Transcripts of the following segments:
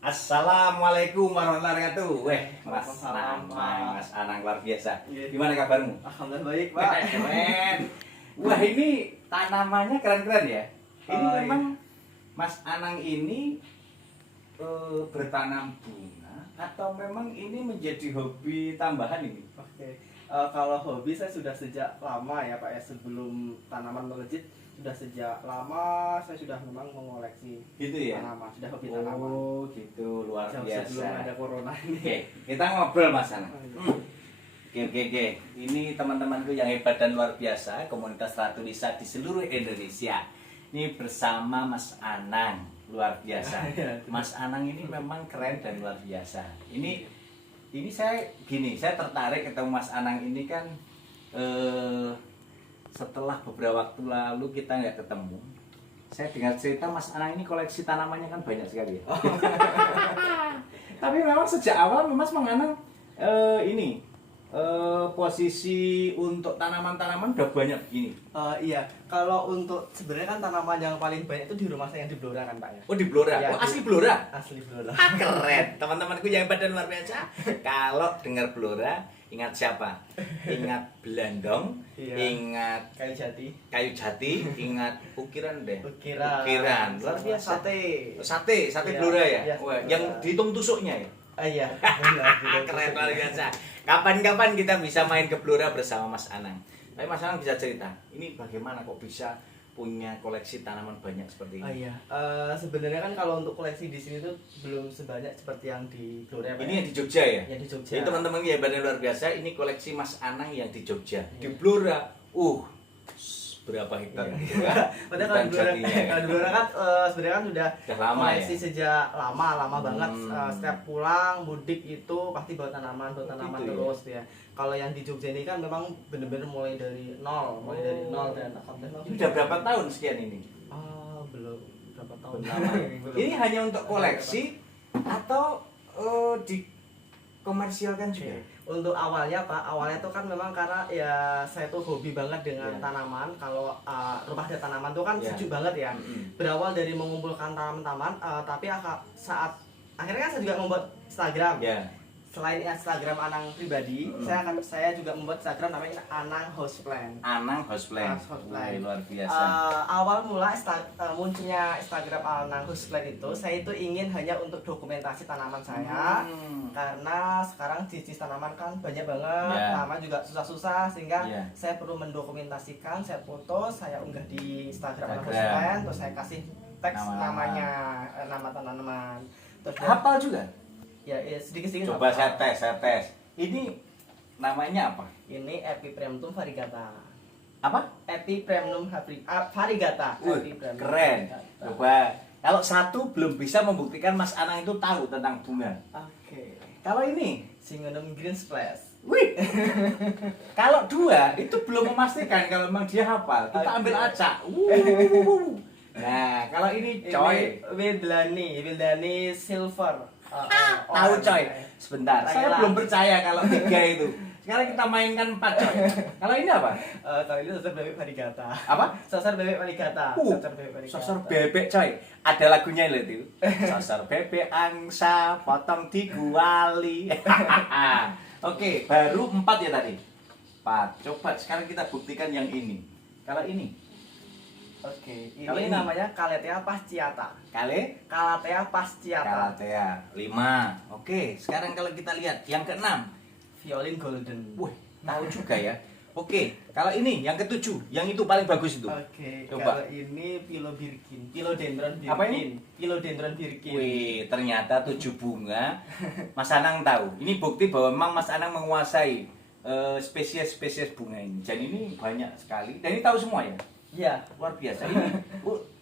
Assalamualaikum warahmatullahi wabarakatuh. Weh, Mas Waalaikumsalam, Anang, Pak. Mas Anang luar biasa. Iya. Gimana kabarmu? Alhamdulillah baik, Pak. Keren. Wah, ini tanamannya keren-keren ya. Ini Oh, memang Mas Anang ini bertanam bunga atau memang ini menjadi hobi tambahan ini? Oke. Kalau hobi saya sudah sejak lama ya, Pak ya. Sebelum tanaman melejit, sudah sejak lama saya sudah memang mengoleksi Gitu ya? tanaman, sudah hobi tanaman. Oh, gitu, luar Jauh biasa. sebelum ada corona ini. Oke, kita ngobrol Mas Anang. Oh, iya. Oke. Ini teman-temanku yang hebat dan luar biasa, komunitas Ratu Lisa di seluruh Indonesia. Ini bersama Mas Anang, luar biasa. Mas Anang ini memang keren dan luar biasa. Ini saya tertarik ketemu Mas Anang ini kan setelah beberapa waktu lalu kita nggak ketemu. Saya dengar cerita Mas Anang ini koleksi tanamannya kan banyak sekali ya. Tapi memang sejak awal Mas Anang posisi untuk tanaman-tanaman udah banyak begini. Iya, kalau untuk sebenarnya kan tanaman yang paling banyak itu di rumah saya yang di Blora kan, Pak ya. Oh, di Blora. Iya, Oh, asli Blora. Asli Blora. Keren. Teman-temanku yang hebat dan luar biasa. Kalau dengar Blora, ingat siapa? Ingat Belandong, Iya. ingat Kayu jati, ingat ukiran deh. ukiran, Luar biasa. sate. Sate Iya, Blora ya. iya, Wah, Blora. yang dihitung tusuknya ya. Iya, benar. Keren luar biasa. Kapan-kapan kita bisa main ke Blora bersama Mas Anang. Tapi Mas Anang bisa cerita, ini bagaimana kok bisa punya koleksi tanaman banyak seperti ini? Iya, sebenarnya kan kalau untuk koleksi di sini tuh belum sebanyak seperti yang di Blora. Pak, Ini ya? yang di Jogja ya? Yang di Jogja. Jadi teman-teman yang hebat dan luar biasa, ini koleksi Mas Anang yang di Jogja. Di Iya. Blora, berapa hektar? Iya. Padahal kalau di Blora, kalau di Blora kan sebenarnya kan sudah Udah lama koleksi ya? sejak lama banget. Hmm. Setiap pulang mudik itu pasti bawa tanaman Gitu ya? terus ya. Kalau yang di Jogja ini kan memang benar-benar mulai dari nol, dan alhamdulillah. Ini udah berapa tahun sekian ini? Belum berapa tahun Belum lama. Belum. Ini hanya untuk koleksi atau dikomersialkan juga? Oke. Untuk awalnya Pak, awalnya tuh kan memang karena ya saya tuh hobi banget dengan Ya. tanaman. Kalau rumah ada tanaman tuh kan Ya. sejuk banget ya. Mm-mm. Berawal dari mengumpulkan tanaman-tanaman, tapi saat akhirnya kan saya juga membuat Instagram. Ya. Selain Instagram Anang pribadi, saya juga membuat Instagram namanya Anang Houseplant. Anang Houseplant. Houseplant. Wih, luar biasa. Awal mula munculnya Instagram Anang Houseplant itu, saya itu ingin hanya untuk dokumentasi tanaman saya. Karena sekarang jenis tanaman kan banyak banget, Ya. tanaman juga susah-susah, sehingga Ya. saya perlu mendokumentasikan, saya foto, saya unggah di Instagram Anang Instagram. Houseplant, terus saya kasih teks Nama-nama. nama tanaman. Terus Hafal juga? ya sedikit-sedikit. Coba hafal. saya tes. Ini namanya apa? Ini Epipremnum variegata. Apa? Epipremnum variegata. Epipremnum Keren. variegata. Coba. Kalau satu belum bisa membuktikan Mas Anang itu tahu tentang bunga. Oke. Kalau ini, Syngonium green splash. wih. Kalau dua itu belum memastikan kalau memang dia hafal. Kita ambil acak. Nah, kalau ini coy. Ini Wildani silver. Tahu coy. Sebentar. Saya Thailand. belum percaya kalau tiga itu. Sekarang kita mainkan 4 coy. Kalau ini apa? Kalau ini sosor bebek varigata. Apa? Sosor bebek varigata. Sosor bebek coy. Ada lagunya loh itu. Sosor bebek angsa potong diguali. Oke, baru 4 ya tadi. 4. Coba sekarang kita buktikan yang ini. Kalau ini, Oke, Kalau ini ini? namanya Calathea fasciata. Calathea Fasciata. 5. Oke, sekarang kalau kita lihat yang ke-6. Violin golden. Wih, tahu juga ya. Oke, kalau ini yang ke-7, yang itu paling bagus itu. Oke, Coba. kalau ini Philodendron birkin. Apa ini? Philodendron birkin. Wih, ternyata 7 bunga. Mas Anang tahu. Ini bukti bahwa memang Mas Anang menguasai spesies-spesies bunga ini. Dan ini banyak sekali. Dan ini tahu semua ya. Iya. Luar biasa. Ini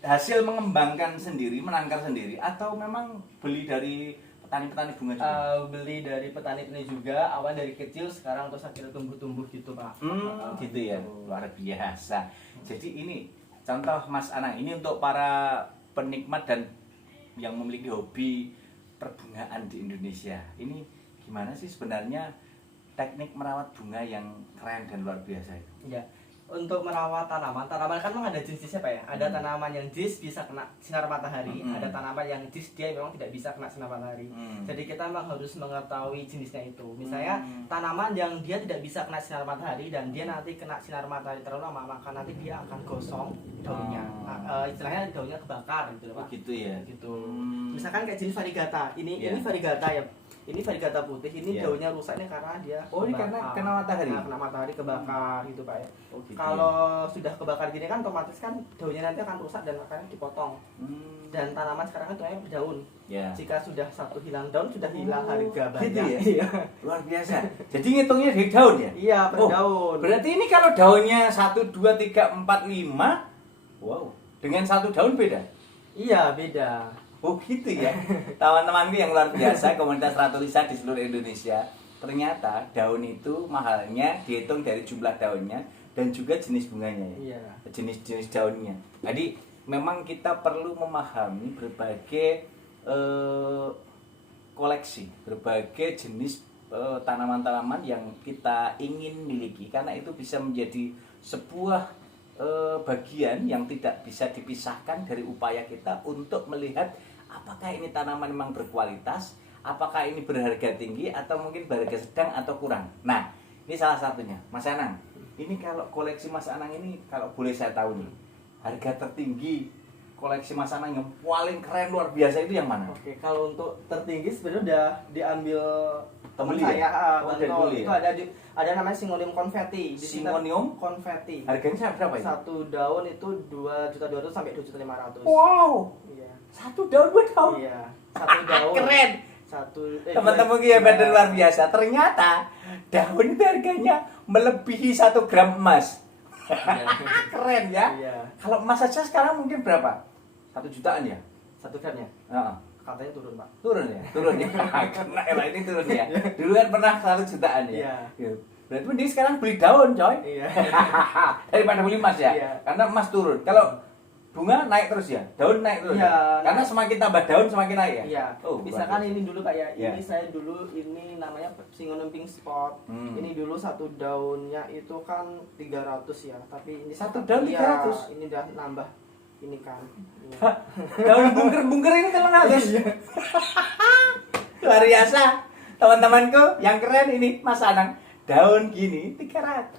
hasil mengembangkan sendiri, menangkar sendiri, atau memang beli dari petani-petani bunga juga? Beli dari petani ini juga, awal dari kecil, sekarang terus akhirnya tumbuh-tumbuh gitu Pak. Gitu ya. Luar biasa. Jadi ini contoh Mas Anang. Ini untuk para penikmat dan yang memiliki hobi perbungaan di Indonesia. Ini gimana sih sebenarnya teknik merawat bunga yang keren dan luar biasa itu? Ya, Untuk merawat tanaman kan memang ada jenis-jenisnya Pak ya. Ada tanaman yang jis bisa kena sinar matahari, ada tanaman yang jis dia memang tidak bisa kena sinar matahari. Jadi kita memang harus mengetahui jenisnya itu. Misalnya tanaman yang dia tidak bisa kena sinar matahari dan dia nanti kena sinar matahari terlalu lama, maka nanti dia akan gosong daunnya. Istilahnya daunnya kebakar gitu loh Pak. Gitu ya. Gitu. Misalkan kayak jenis varigata. Ini varigata ya. Ini varigata putih, ini daunnya rusaknya karena dia ini karena kena matahari. Kena matahari kebakar gitu Pak ya. Gitu Kalau sudah kebakar gini kan otomatis kan daunnya nanti akan rusak dan akan dipotong. Dan tanaman sekarang kan daunnya berdaun. Jika sudah satu hilang daun sudah hilang harga banyak. Gitu ya? Iya. Luar biasa. Jadi ngitungnya dari daun ya? Iya, per daun. Berarti ini kalau daunnya 1 2 3 4 5, wow, dengan satu daun beda? Iya, beda. Oh gitu ya, teman-temanku yang luar biasa, komunitas Ratu Lisa di seluruh Indonesia. Ternyata daun itu mahalnya dihitung dari jumlah daunnya dan juga jenis bunganya ya. Iya. Jenis-jenis daunnya. Jadi memang kita perlu memahami berbagai koleksi, berbagai jenis tanaman-tanaman yang kita ingin miliki, karena itu bisa menjadi sebuah bagian yang tidak bisa dipisahkan dari upaya kita untuk melihat apakah ini tanaman memang berkualitas, apakah ini berharga tinggi atau mungkin berharga sedang atau kurang. Nah, ini salah satunya, Mas Anang. Ini kalau koleksi Mas Anang ini, kalau boleh saya tahu nih, harga tertinggi koleksi Mas Anang yang paling keren luar biasa itu yang mana? Oke, kalau untuk tertinggi sebenarnya udah diambil teman Beli saya, ya? itu ada namanya Syngonium confetti. Syngonium confetti. Harganya berapa ini? Satu daun itu 2.200.000 sampai 2.500.000. Wow. Iya. Satu daun 2 daun. Iya. Satu daun. Keren. Teman-teman ya badan luar biasa. Ternyata daun itu harganya melebihi 1 gram emas. Iya. Keren ya. Iya. Kalau emas saja sekarang mungkin berapa? 1 jutaan ya? 1 gramnya. Heeh. Katanya turun Pak. Turun ya? Turun ya? Karena era ini turun ya? Dulu kan pernah 1 jutaan ya? Iya. Berarti mending sekarang beli daun coy. Iya. Daripada beli emas ya? Iya. Karena emas turun. Kalau bunga naik terus ya? Daun naik terus Iya, ya? Karena semakin tambah daun semakin naik ya? Iya. Oh, Misalkan ini dulu Pak ya. Iya. Ini saya dulu ini namanya Syngonium pink spot. Ini dulu satu daunnya itu kan 300 ya. Tapi ini Satu daun 300? Ini udah nambah ini kan. Daun bungker-bungker ini telan halus. Luar biasa. Teman-temanku yang keren ini Mas Anang. Daun gini 300.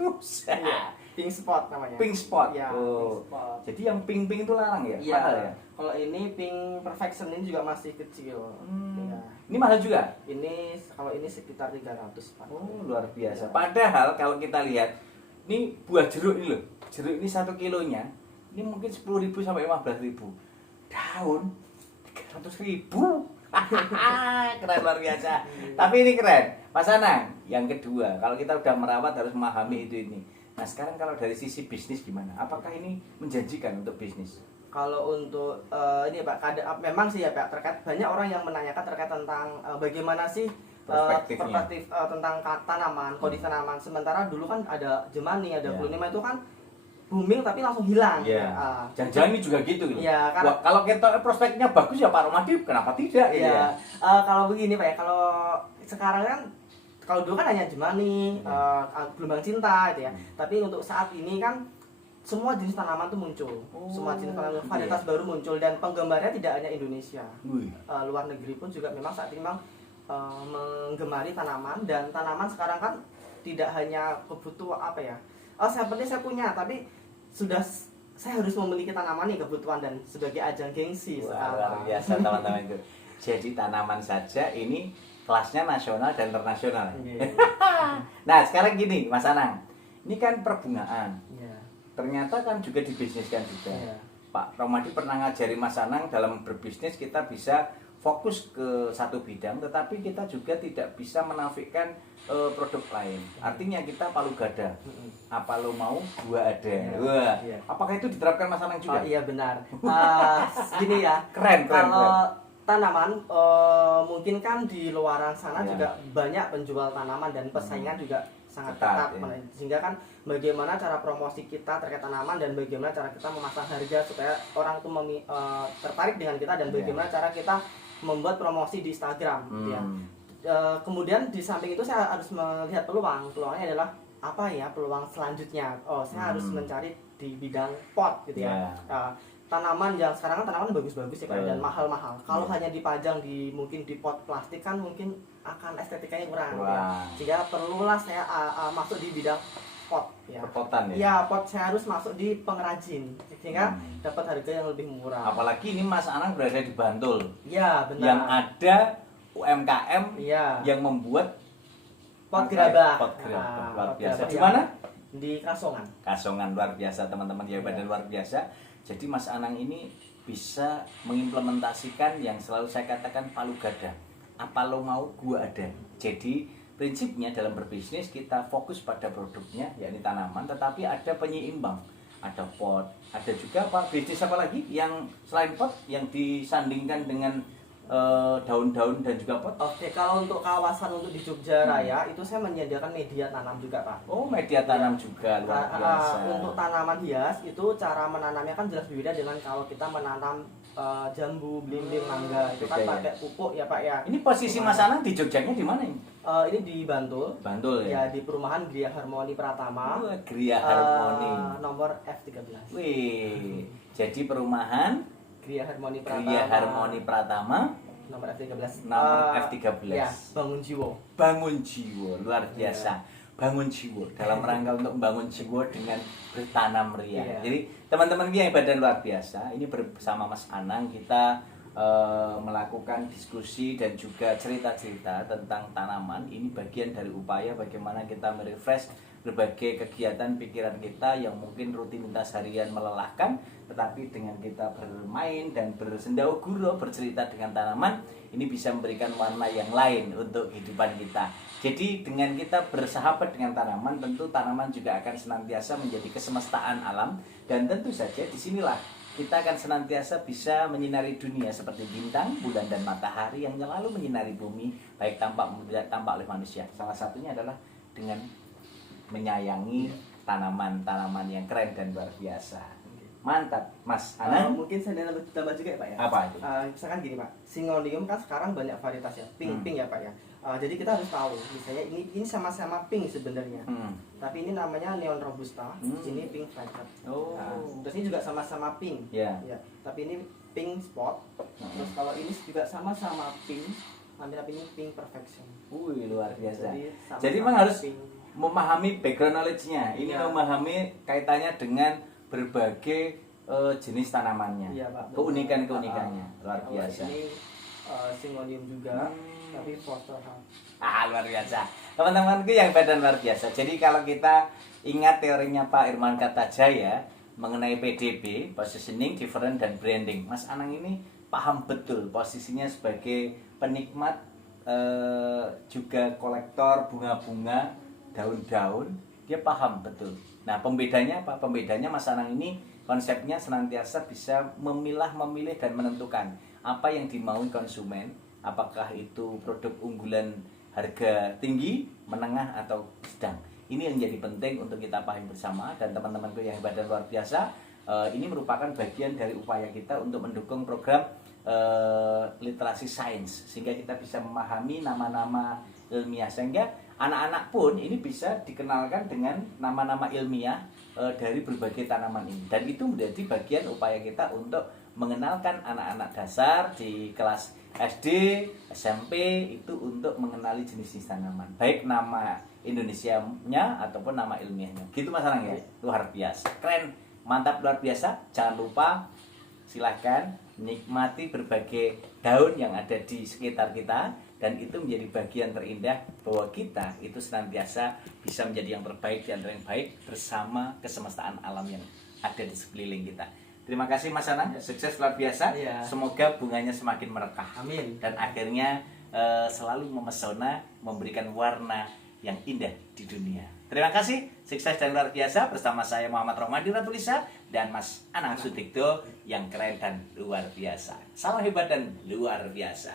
Iya. Pink spot namanya. Pink spot. Ya, Oh. pink spot. Jadi yang pink-pink itu larang ya? Iya. Mahal ya? Kalau ini pink perfection ini juga masih kecil. Iya. Ini mahal juga? Ini kalau ini sekitar 300 Pak. Oh, luar biasa. Iya. Padahal kalau kita lihat ini buah jeruk ini loh. Jeruk ini 1 kilonya ini mungkin 10.000 sampai 15.000. Daun 300.000. Keren luar biasa. Tapi ini keren. Mas Anang, yang kedua, kalau kita udah merawat harus memahami itu ini. Nah, sekarang kalau dari sisi bisnis gimana? Apakah ini menjanjikan untuk bisnis? Kalau untuk ini Pak, memang sih ya Pak, terkait banyak orang yang menanyakan terkait tentang bagaimana sih perspektif tentang tanaman, kondisi tanaman. Sementara dulu kan ada Jemani, ada Glonema itu kan booming tapi langsung hilang. Iya. Jangan-jangan ini juga gitu gitu. Iya, Wah, kalau kita prospeknya bagus ya Pak Romadi, kenapa tidak? Iya. Kalau begini Pak ya, kalau sekarang kan kalau dulu kan hanya Jemani, gelombang cinta gitu ya. Tapi untuk saat ini kan semua jenis tanaman tuh muncul. Semua jenis tanaman varietas baru muncul dan penggemarnya tidak hanya Indonesia. Luar negeri pun juga memang saat ini memang menggemari tanaman, dan tanaman sekarang kan tidak hanya kebutuhan apa ya. Seperti saya punya, tapi sudah saya harus memiliki tanaman nih kebutuhan dan sebagai ajang gengsi. Luar biasa teman-teman itu. Jadi tanaman saja ini kelasnya nasional dan internasional. Nah sekarang gini Mas Anang, ini kan perbungaan. Ternyata kan juga dibisniskan juga. Pak Romadi pernah ngajari Mas Anang dalam berbisnis kita bisa fokus ke satu bidang, tetapi kita juga tidak bisa menafikan produk lain. Artinya kita palu gada. Apa lo mau, gua ada. Wah, apakah itu diterapkan Mas Anang juga? Iya benar. Gini ya. Keren. Kalau tanaman mungkin kan di luaran sana juga banyak penjual tanaman dan persaingan juga sangat ketat. Sehingga kan bagaimana cara promosi kita terkait tanaman dan bagaimana cara kita memasang harga supaya orang itu tertarik dengan kita, dan bagaimana cara kita membuat promosi di Instagram gitu ya. Kemudian di samping itu saya harus melihat peluangnya adalah apa ya peluang selanjutnya. Oh, saya harus Hmm. mencari di bidang pot gitu ya. Tanaman yang sekarang kan tanaman bagus-bagus ya Pak, dan mahal-mahal. Kalau hanya dipajang di mungkin di pot plastik kan mungkin akan estetikanya kurang. Ya. Sehingga perlulah saya masuk di bidang pot ya. Perpotan ya. Iya, pot saya harus masuk di pengrajin sehingga dapat harga yang lebih murah. Apalagi ini Mas Anang berada di Bantul. Iya, benar. Yang ada UMKM Iya. yang membuat Pot gerabah. Pot gerabah luar pot biasa. gerabah Di yang mana? Di Kasongan. Kasongan, luar biasa teman-teman ya, pada luar biasa. Jadi Mas Anang ini bisa mengimplementasikan yang selalu saya katakan palu gada. Apa lo mau, gua ada. Jadi prinsipnya dalam berbisnis kita fokus pada produknya, yakni tanaman, tetapi ada penyeimbang. Ada pot, ada juga apa bisnis apa lagi yang selain pot yang disandingkan dengan daun-daun dan juga pot. Oke, kalau untuk kawasan untuk di Jogja Raya itu saya menyediakan media tanam juga Pak. Oh, media tanam juga luar biasa. Untuk tanaman hias itu cara menanamnya kan jelas berbeda dengan kalau kita menanam jambu, belimbing, mangga. Itu kan Beda ya? pakai pupuk ya Pak ya. Ini posisi Mas Anang di Jogjanya di mana ini? Ini di Bantul. Bantul Ya, ya. di perumahan Gria Harmoni Pratama. Wah, Gria Harmoni. Nomor F13. Wih, jadi perumahan Gria Harmoni Pratama. Gria Harmoni Pratama Nomor F13. nomor F13. Ya, Bangun Jiwo. Bangun jiwa, luar biasa. Bangun jiwa dalam rangka untuk membangun jiwa dengan bertanam ria. Iya. Jadi teman-teman yang badan luar biasa, ini bersama Mas Anang kita melakukan diskusi dan juga cerita-cerita tentang tanaman. Ini bagian dari upaya bagaimana kita merefresh berbagai kegiatan pikiran kita yang mungkin rutinitas harian melelahkan, tetapi dengan kita bermain dan bersendau gurau bercerita dengan tanaman, ini bisa memberikan warna yang lain untuk kehidupan kita. Jadi dengan kita bersahabat dengan tanaman, tentu tanaman juga akan senantiasa menjadi kesemestaan alam, dan tentu saja disinilah kita akan senantiasa bisa menyinari dunia seperti bintang, bulan, dan matahari yang selalu menyinari bumi, baik tampak maupun tidak tampak oleh manusia. Salah satunya adalah dengan menyayangi tanaman-tanaman yang keren dan luar biasa. Mantap, Mas Anang. Mungkin saya ada tambah juga ya Pak ya. Apa itu? Misalkan gini Pak, Syngonium kan sekarang banyak varietas ya, pink ya Pak ya. Jadi kita harus tahu, misalnya ini sama-sama pink sebenarnya, tapi ini namanya Neon Robusta, ini pink flatter. Oh. Terus ini juga sama-sama pink, Ya. tapi ini pink spot. Terus kalau ini juga sama-sama pink, tapi ini pink perfection. Wih, luar biasa. sama-sama Jadi memang harus pink. memahami background knowledge-nya. Ini Iya. memahami kaitannya dengan berbagai jenis tanamannya. Iya, Pak. Keunikan-keunikannya luar Kalau biasa. ini Syngonium juga, tapi Foster House. Luar biasa. Teman-temanku yang badan luar biasa. Jadi kalau kita ingat teorinya Pak Irman Kartajaya mengenai PDB, positioning, different, dan branding. Mas Anang ini paham betul posisinya sebagai penikmat juga kolektor bunga-bunga, daun-daun. Dia paham betul. Nah, pembedanya apa? Pembedanya Mas Anang ini konsepnya senantiasa bisa memilih dan menentukan apa yang dimaui konsumen, apakah itu produk unggulan harga tinggi, menengah, atau sedang. Ini yang jadi penting untuk kita pahami bersama, dan teman-temanku yang hebat dan luar biasa, ini merupakan bagian dari upaya kita untuk mendukung program literasi sains, sehingga kita bisa memahami nama-nama ilmiah, sehingga anak-anak pun ini bisa dikenalkan dengan nama-nama ilmiah dari berbagai tanaman ini, dan itu menjadi bagian upaya kita untuk mengenalkan anak-anak dasar di kelas SD, SMP itu untuk mengenali jenis-jenis tanaman, baik nama Indonesianya ataupun nama ilmiahnya. Gitu Mas Anang ya. Luar biasa. Keren, mantap, luar biasa. Jangan lupa silahkan nikmati berbagai daun yang ada di sekitar kita, dan itu menjadi bagian terindah bahwa kita itu senantiasa bisa menjadi yang terbaik dan yang baik bersama kesemestaan alam yang ada di sekeliling kita. Terima kasih Mas Anang, sukses luar biasa. Iya. Semoga bunganya semakin merekah. Amin. Dan akhirnya selalu memesona, memberikan warna yang indah di dunia. Terima kasih, sukses dan luar biasa bersama saya Muhammad Romadi Ratulisa dan Mas Anang Sutikdo yang keren dan luar biasa. Salam hebat dan luar biasa.